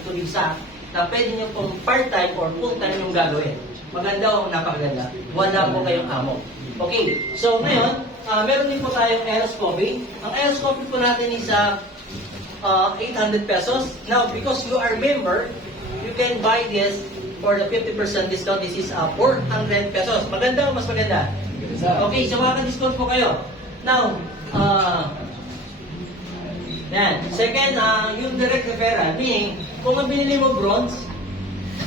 to be exact na pwede nyo pong part-time or full-time yung gagawin. Maganda o napakaganda. Wala po kayong amo. Okay, so ngayon, meron din po tayong Aeroscopy. Ang Aeroscopy po natin is 800 pesos. Now, because you are member, you can buy this for the 50% discount. This is 400 pesos. Maganda o mas maganda? Okay, so makaka-discount po kayo. Now, yan. Second, yung direct referral. Meaning, kung ang binili mo bronze,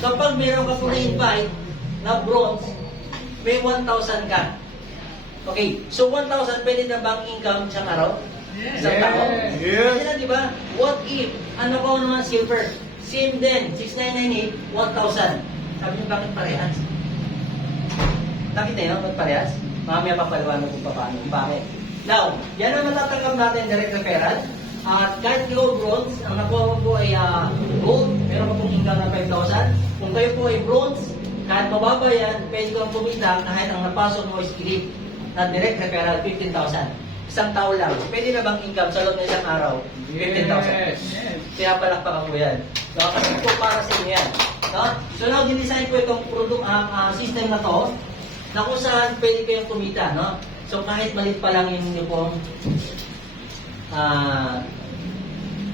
kapag meron ka po na-invite na bronze, may 1,000 ka. Okay, so 1,000 pwede na bang income sa araw? Isang tao? Yes. Pwede na, di ba? What if, ano ko naman silver? Same din, 6,998, 1,000. Sabi niyo, bakit parehas? Nakita niyo, bakit parehas? Mamaya papaliwanag kung paano. Bakit? Now, yan ang matatanggap natin direct referral. At kahit low bronze, ang nakuha mo po ay gold, meron ka pong income na 5,000. Kung kayo po ay bronze, kahit mababa yan, pwede kang pumita kahit ang napasok mo is elite na direct referral, 15,000. Isang tao lang. Pwede na bang income sa loob ng isang araw? 15,000. Yes. Kaya palakpakan po yan. No? Kasi po para sa inyo yan. No? So now, dinesign ko itong system na to na kung saan pwede kayong kumita. No? So kahit maliit pa lang yung inyo pong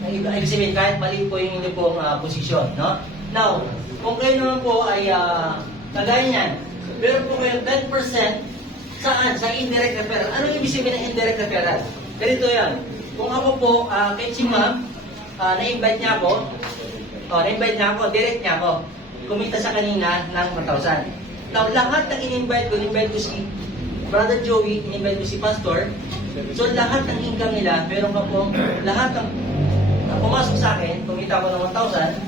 ibig sabihin, kahit maliit po yung inyo pong posisyon. No? Now, kung kayo naman po ay kagaya niyan, meron po kayong 10% saan? Sa indirect referral. Ano yung ibig sabihin ng indirect referral? Ganito yan. Kung ako po, kay si ma'am, na-invite niya ako, direct niya ako, kumita sa kanina ng 1,000. Now, lahat ng in-invite ko si Brother Joey, in-invite ko si Pastor, so lahat ng income nila, meron ka po, lahat ng pumasok sa akin, kumita ko ng 1,000,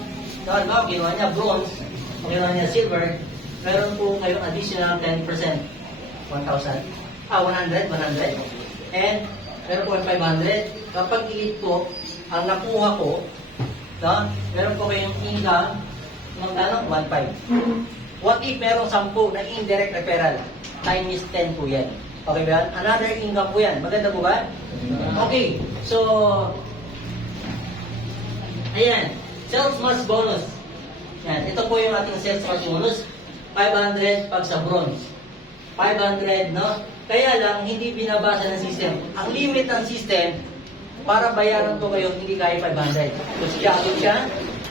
dahil ba, ginawa niya bronze, ginawa niya silver, meron po kayong additional 10%. 100, and meron po 500. Kapag iit po, ang nakuha ko, no, meron po kayong income ng 1.5. What if meron 10 na indirect referral? Time is 10 po yan. Okay ba? Another income po yan. Maganda po ba? Okay. So, Ayan, sales match bonus. Yan, ito po yung ating sales match bonus. 500 pag sa bronze. 500, no? Kaya lang, hindi binabasa ng system. Ang limit ng system, para bayaran to kayo, hindi kaya 500. So, siyagot siya,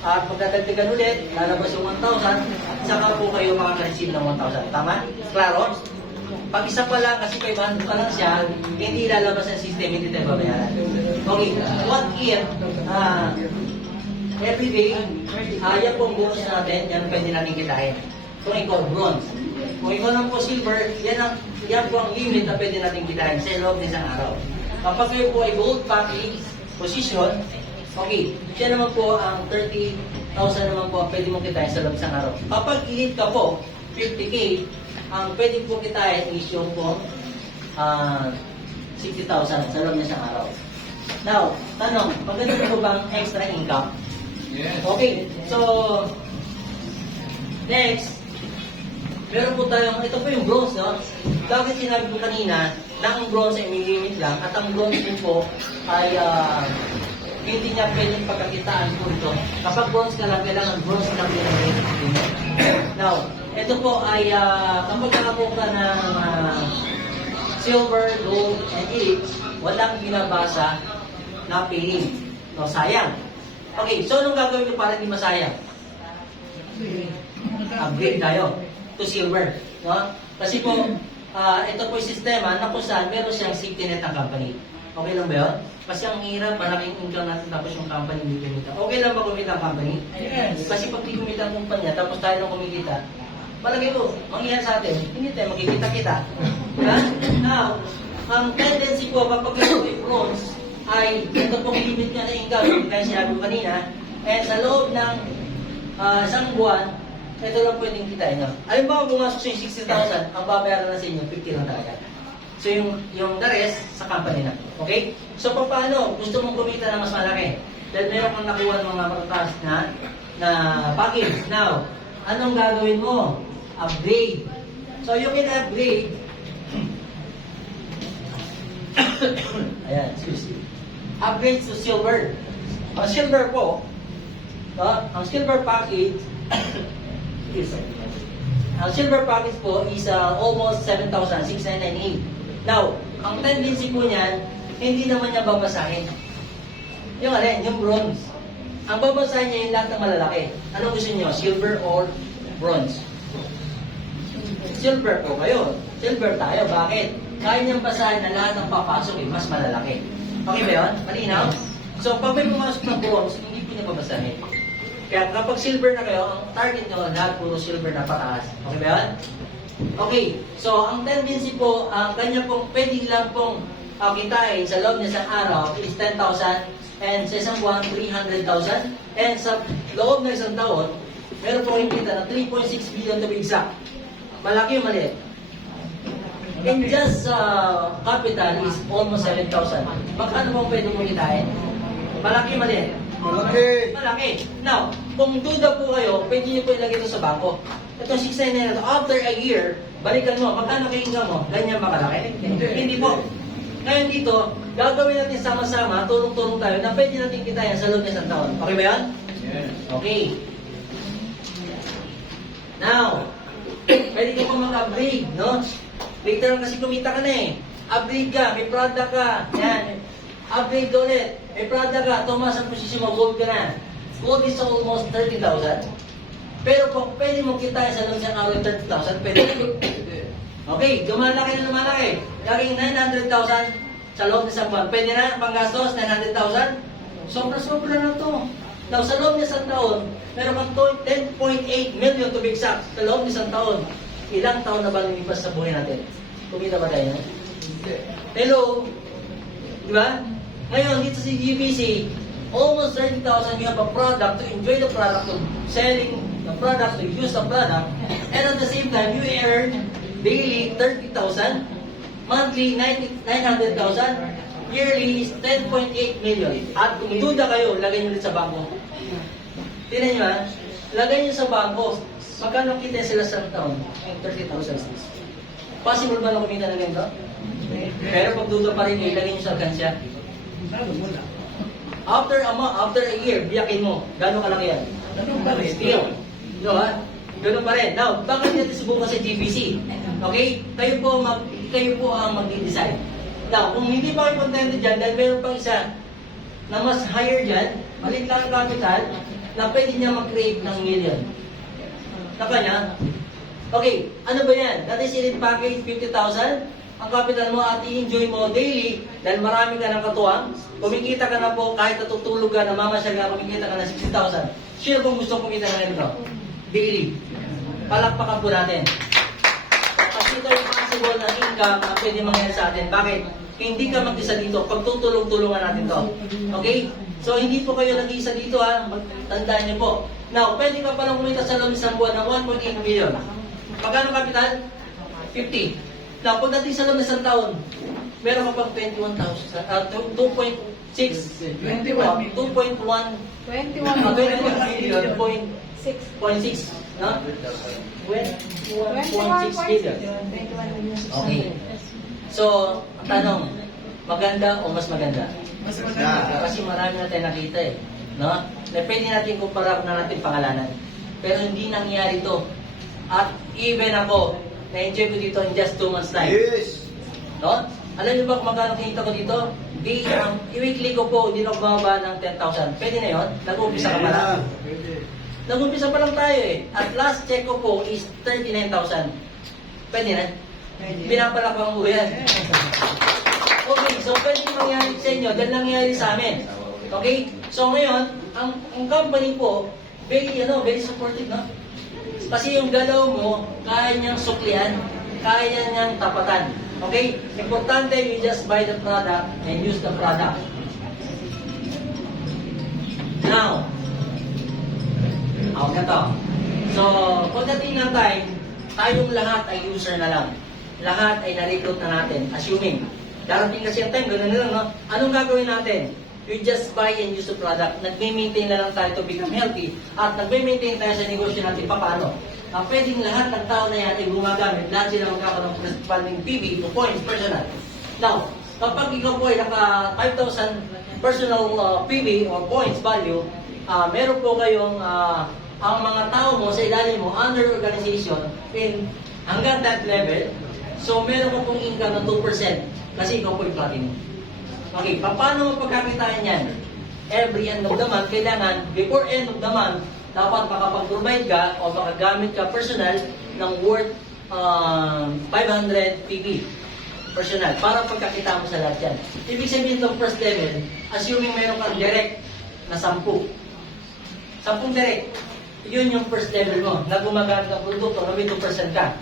at magdadagdagan ulit, lalabas yung 1,000, saka po kayo makaka-receive ng 1,000. Tama? Klaro? Pag isa pa lang, kasi 500 pa lang siya, hindi lalabas ng system, hindi tayo babayaran. Okay, what if, every day, yan po ang bonus natin, yan pwede natin kitain. Kung ikaw bronze. Kung ikaw naman po silver, yan po ang limit na pwede natin kitain sa loob ng isang araw. Kapag kayo po ay gold package position, okay, siya naman po ang 30,000 naman po ang pwede mong kitain sa loob ng isang araw. Kapag elite ka po, 50K, ang pwede po kitain is yung po 60,000 sa loob ng isang araw. Now, tanong, maganda po bang extra income? Yes. Okay, so next, meron po tayong, ito po yung bronze, no? Bakit sinabi ko kanina na ang bronze ay may limit lang at ang bronze din po ay hindi niya pwedeng pagkakitaan po ito. Kapag bronze ka lang, kailangan bronze ka lang limit. Now, ito po ay kapag nakapo ka ng silver, gold, and elite, walang binabasa na paying. No, sayang. Okay, so anong gagawin ko para hindi masayang? Upgrade tayo to silver, no? Kasi po, ito po yung sistema na kung saan meron siyang safety net ng company. Okay lang ba yun? Kasi ang hirap, malaking income natin tapos yung company hindi kumita. Okay lang ba kumita ang company? Yes. Kasi pag di kumita ang kumpanya, tapos tayo lang kumikita, malagay ko, mangyayari sa atin, hindi tayo makikita-kita. Now, ang tendency po kapag ito ay bronze, ay ito pong limit niya na income, kaya sinabi ko kanina, and sa loob ng isang buwan, ito lang pwedeng kitain nyo. Alimbawa, pumasok sa yung 60,000, ang babayaran na sa inyo, 50 lang talaga. So yung the rest, sa company na. Okay? So paano? Gusto mong kumita na mas malaki. Dahil meron kang nakuha ng mga matatas na package. Now, anong gagawin mo? Upgrade. So you can upgrade. Ayan, excuse me. Upgrade to silver. Ang silver po, ang silver package ang silver package po is almost 7,698. Now, ang tendency po niyan, hindi naman niya babasahin. Yung alin, yung bronze. Ang babasahin niya yung lahat ng malalaki. Ano gusto niyo? Silver or bronze? Silver po kayo. Silver tayo. Bakit? Kaya niyang basahin na lahat ng papasok mas malalaki. Okay ba yun? Malinaw? So, pag may pumasok ng bronze, hindi po niya babasahin. Kaya kapag silver na kayo, ang target nyo, lahat puro silver na pataas. Okay ba yan? Okay. So, ang tendency po, ang kanya pong pwede lang pong kitain sa loob ng isang araw is 10,000 and sa isang buwan, 300,000 and sa loob ng isang taon, meron po rin kita na 3.6 billion to be exact. Malaki o maliit? And just capital is almost 7,000. Magkano po pwede mo kitain? Malaki o maliit? Malaki. Malaki. Now, kung duda po kayo, pwede nyo po ilagay ito sa bangko. Ito 699 na ito. After a year, balikan mo. Magkano kayo mo? Ganyan makalaki? Hindi po. Ngayon dito, gagawin natin sama-sama, tulong-tulong tayo, na pwede natin kitayan sa loob ng isang taon. Okay ba yan? Yes. Okay. Now, pwede ka pa mag-upgrade, no? Later kasi kumita ka na eh. Upgrade ka, may product ka. Yan. Upgrade ulit. May product ka, tumas ang posisyon mo, gold ka na. Gold is almost 30,000. Pero kung pwede mong kitain sa loob ng araw 30,000, pwede. Okay, lumalaki na lumalaki. Gagawin 900,000 sa loob ng isang buwan. Pwede na, panggastos, 900,000. Sobra-sobra na to. Now, sa loob ng isang taon, meron kang 10.8 million to be exact sa loob ng isang taon. Ilang taon na ba lumipas sa buhay natin? Kumita ba tayo? Hello? Di ba? Ngayon, dito sa GBC, almost 30,000 you have a product to enjoy the product, to selling the product, to use the product, and at the same time, you earn daily 30,000, monthly 900,000, yearly is 10.8 million. At kung duda kayo, lagay nyo ulit sa bangko. Tingnan nyo ha, lagay nyo sa bangko, magkano kita sila sa taon? 30,000. Possible ba na kumita na ganito? Pero pag duda pa rin nyo, ilagay nyo sa alkansya. After a year, biyakin mo. Gano'ng kalaki yan? Ganun pa rin. Still. No, ha? Ganun pa rin. Now, bakit natin subukan sa GBC? Okay? Kayo po ang mag-decide. Now, kung hindi pa kayo contented dyan, dahil meron pang isa na mas higher dyan, maliit lang ang capital, na pwede niya mag-create ng million. Na kanya? Okay, ano ba yan? That is in package 50,000. Ang capital mo at i-enjoy mo daily dahil marami ka ng katuwang. Kumikita ka na po kahit natutulog ka, namamasyal ka, kumikita ka na 60,000. Sino pong gusto kumita na rin ito? Daily. Palakpakan po natin. Kasi ito yung possible na income na pwede mangyari sa atin. Bakit? Hindi ka mag-isa dito. Pagtutulong-tulungan natin to. Okay? So, hindi po kayo nag-iisa dito ha. Tandaan niyo po. Now, pwede ka palang kumita sa loob ng isang buwan ng 1.8 million. Pagkano capital? 50. Now, pagdating sa loob ng isang taon, meron ka pang 2.6 21 2.1 million, 0.6, no? 21.6 million. Okay. So, ang tanong, maganda o mas maganda? Mas maganda. Kasi marami na tayo nakita eh. No? Na pwede natin kumpara na natin pangalanan. Pero hindi nangyari to. At even ako, na-enjoy ko dito in just 2 months time. Yes. No? Alam niyo ba kung magkano kinita ko dito? Weekly ko po, hindi na ako bumaba ng 10,000. Pwede na yun? Nag-uumpisa ka pa lang. Nag-uumpisa pa lang tayo eh. At last check ko po is 39,000. Pwede na? Pinapalakang mo yan. Okay, so pwede mangyari sa inyo dahil nangyari sa amin. Okay? So ngayon, ang company po, very supportive, no? Kasi yung galaw mo, kaya niyang suklian, kaya niyang tapatan. Okay? Importante, you just buy the product and use the product. Now, out na to. So, pagdating ng time, tayong lahat ay user na lang. Lahat ay na-recruit na natin, assuming. Darating kasi ang time, gano'n na lang, no? Anong gagawin natin? You just buy and use the product. Nagme-maintain na lang tayo to become healthy at nagme-maintain tayo sa negosyo natin paano. Pwedeng lahat ng tao na yan ay gumagamit. Lahat sila magkakaroon ng corresponding PV o points personal. Now, kapag ikaw po ay naka 5,000 personal PV or points value, meron po kayong ang mga tao mo sa ilalim mo under organization in hanggang that level. So, meron mo pong income ng 2% kasi ikaw po yung platinum. Okay, paano mo pagkakitaan yan? Every end of the month, kailangan, before end of the month, dapat makapag-provide ka o makagamit ka personal ng worth 500 PB personal para pagkakita mo sa lahat yan. Ibig sabihin itong first level, assuming meron kang direct na 10. 10 direct. Yun yung first level mo na gumagamit ng produkto na may 2% ka.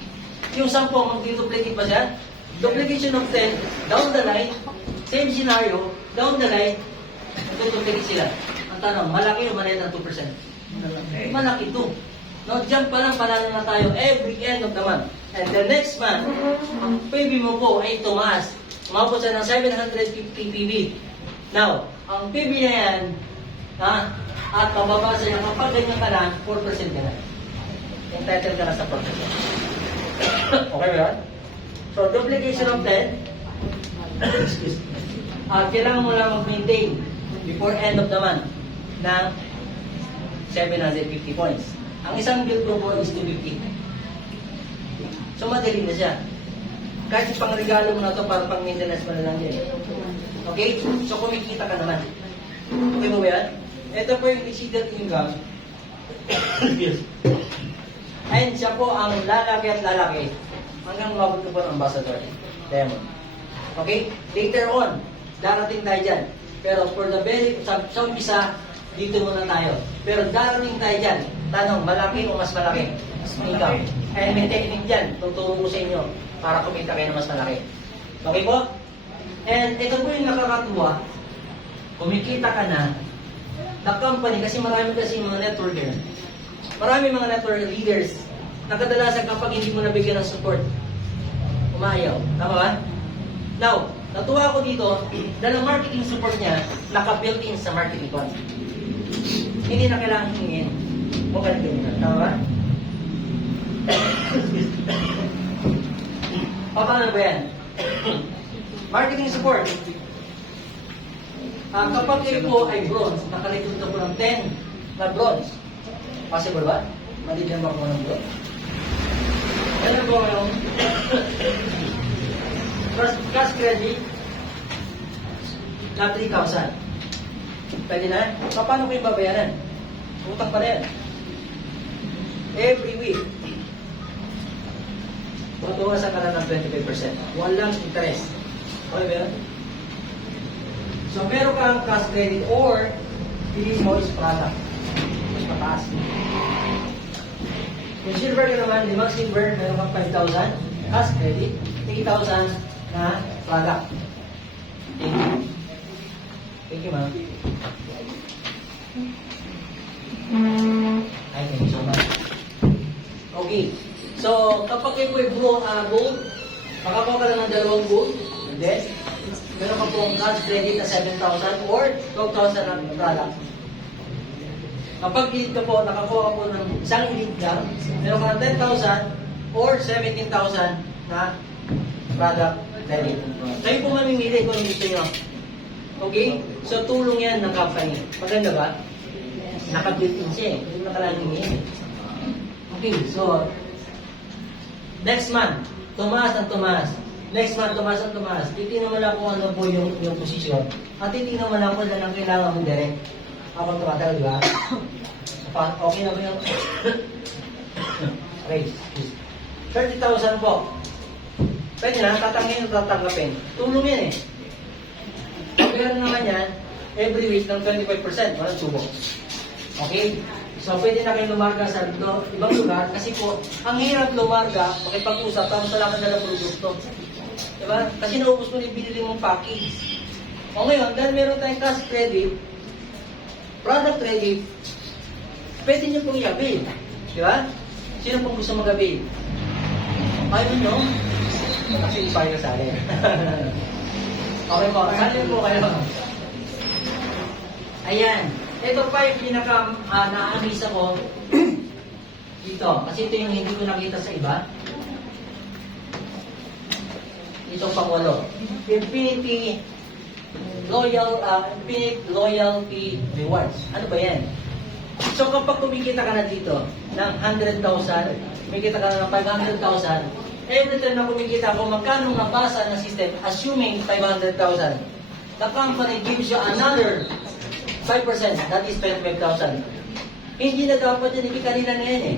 Yung 10, mag-duplicate pa siya. Duplication of 10, down the line, same scenario, down the line, nagtutupigit sila. Ang tanong, malaki o maliit ang 2%? Malaki ito. No, diyan pa lang panalo na tayo every end of the month. And the next month, ang PB mo po ay tumaas. Umabot siya ng 750 PB. Now, ang PB na yan, at pababasa niya, kapag ganyan ka na, 4% ka na. Entitled ka na sa 4%. Okay ba yan? So, duplication of 10, excuse me. Kailangan mo lang mag-maintain before end of the month ng 750 points. Ang isang bill promo is 250. So, madali na siya. Kahit pang regalo mo na ito para pang maintenance mo na lang yan. Okay? So, kumikita ka naman. Okay mo ba yan? Ito po yung exceeded income. And siya po ang lalaki at lalaki hanggang mabot ko po ng ambassador. Diamond. Okay? Later on, darating tayo dyan. Pero for the sa umpisa, dito muna tayo. Pero darating tayo dyan. Tanong, malaki o mas malaki? Mas malaki. And may technique dyan. Tuturo ko sa inyo para kumita kayo ng mas malaki. Okay po? And ito po yung nakakatuwa. Kumikita ka na. The company, kasi marami kasi mga networker. Marami mga network leaders na kadalasan kapag hindi mo nabigyan ng support, umayaw. Tama ba? Now, natuwa ako dito dahil ang marketing support niya naka-built-in sa marketing fund. Hindi na kailangan hingin. Kung ganito nyo. Tama ba? Paano ba yan? Marketing support. Kapag kayo po ay bronze, nakalikod na po ng 10 na bronze. Possible ba? Maligyan ba ko ng bronze? Ano po ngayon? First, cash credit na 3,000. Pwede na? Paano ko yung babayaran? Utang pa na yan. Every week. Tutuwasan ka na ng 25%. Walang interest. Okay ba yan? So, meron kang cash credit or pili mo is product. Mas mataas. Yung silver ka naman, 5 silver, meron kang 5,000 cash credit, 3,000 na product. Thank you. Thank you, ma'am. Ay, thank you so much. Okay. So, kapag kayo po gold, makakuha ka lang ng 2 gold, and then, meron ka pong cash credit na 7,000 or 12,000 na product. Kapag elite ka po, nakakuha ka po ng isang elite lang, meron ka ng 10,000 or 17,000 na product credit. Kayo po mamimili kung gusto nyo. Okay? So, tulong yan ng company. Maganda ba? Naka-built-in siya eh. Hindi nakalaging yan. Okay, so, next month, tumaas ang tumaas. Next month, tumaas ang tumaas. Titignan mo lang kung ano po yung posisyon. At titignan mo lang kung ano ang kailangan mo direct. Ako tumatagal, di ba? Okay na ba yung... Okay, 30,000 po. Pwede na, tatangin o tatanggapin. Tulong yan eh. Pero naman yan, every week ng 25%, walang subo. Okay? So, pwede na kayo lumarga sa ibang lugar kasi po, ang hirap lumarga, makipag-usap, tapos wala ka nalang produkto. Diba? Kasi naubos mo yung binili mong package. O ngayon, dahil meron tayong cash credit, product credit, pwede nyo pong i-avail. Diba? Sino pong gusto mag-avail? Ayaw nyo? Kasi hindi pa kayo kasali. Okay po, sali po kayo. Ayan. Ito pa yung pinaka na-amaze ako dito. Kasi ito yung hindi ko nakita sa iba. Ito pang-8. Infinite Loyalty Rewards. Ano ba yan? So kapag kumikita ka na dito ng 100,000, kumikita ka na ng 500,000, every time na kumikita ako, magkano nabasa ng system, assuming 500,000, the company gives you another 5%, that is 25,000. Hindi na dapat yan, hindi kanina na yan eh.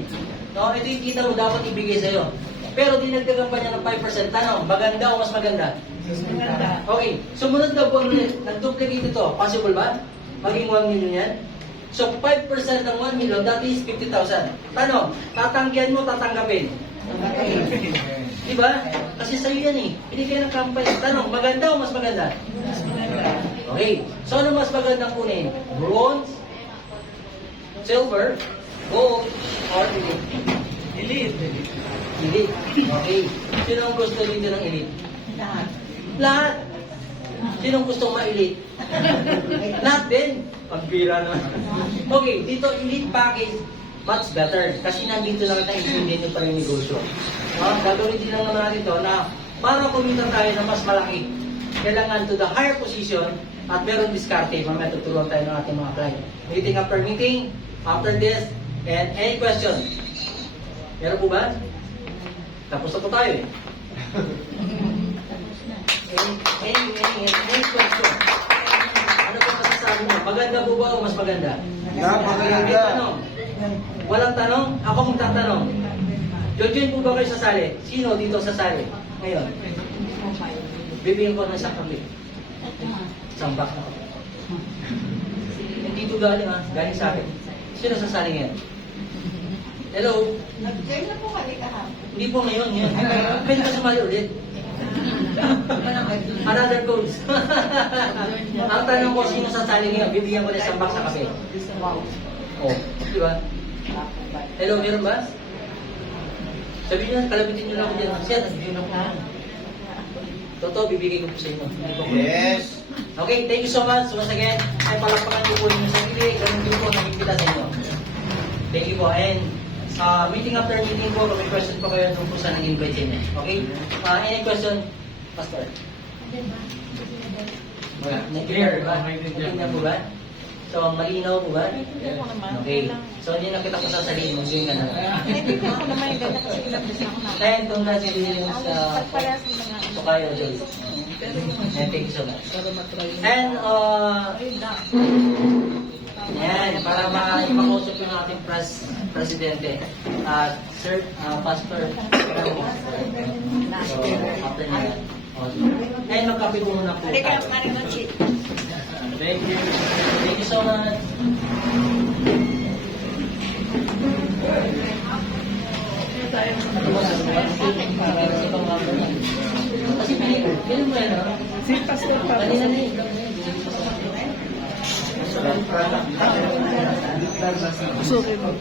No? Ito yung kita mo dapat ibigay sa'yo. Pero dinagdagan pa niya ng 5%. Tanong, maganda o mas maganda? Maganda. Okay, sumunod na buwan ulit, nag-duplicate ito. Possible ba? Maging 1 million yan? So 5% ng 1 million, that is 50,000. Tanong, tatanggihan mo, tatanggapin? Diba? Kasi sa'yo yan eh. Binigay ng company. Tanong, maganda o mas maganda? Mas maganda. Okay. So, ano mas magandang kunin? Bronze, silver, gold, or elite? Elite. Elite. Okay. Sino ang gusto dito ng elite? Lahat. Lahat. Sino ang gusto ma-elite? Lahat din. Pagpira naman. Okay. Dito, elite package, much better. Kasi nandito lang tayo intindihin yung parang negosyo. Gagawin din lang naman natin ito na para kumita tayo na mas malaki. Kailangan to the higher position at meron diskarte. Mamaya tuturuan tayo ng ating mga client. Meeting after meeting, after this, and any question? Meron po ba? Tapos na po tayo eh. Any question? Ano po masasabi mo? Maganda po ba o mas maganda? Napakaganda. May tanong? Walang tanong? Ako magtatanong. Jojoin po ba kayo sasali? Sino dito sasali? Ngayon? Bibigyan ko ng isang kape. Isang box na kape. Hindi ito galing ha. Galing sa akin. Sino sasali ngayon? Hello? Nag-join na po kami kahapon. Hindi po ngayon. Pwede ka sumali ulit. Another coach. Ang tanong ko, sino sasali ngayon? Bibigyan ko ng isang box na kape. Oh, di ba? Hello, meron ba? Sabihin nyo, kalabitin nyo lang ako dyan. Siya, nag-join ako na. Totoo, bibigay ko po sa inyo. Yes. Okay, thank you so much. Once again, ay palakpakan niyo po ninyo sa sarili. Ganun din po nakikita sa inyo. Thank you po. And meeting after meeting po, kung may question po kayo doon po sa nag-invite sa inyo. Okay? Any question, Pastor? Clear ba? Tingnan mo ba? So, malinaw po ba? Naiintindihan ko naman. Okay. So, hindi na kita pasasalihin. Mag-yun ka na. Naiintindihan ko naman yung ganda kasi ilang beses ako na. And congratulations sa Pagpalas ng mga Tokayo Joyce. And thank you so much. And, yan, para maipakusap yung ating presidente. Sir, Pastor. So, after na yan. And magkape po muna po. Halika, tayo. Maring Noche. Thank you. Thank you so much. Kasi pinili mo yan, ha? Si Pastor Kanina na yun. Suki mo.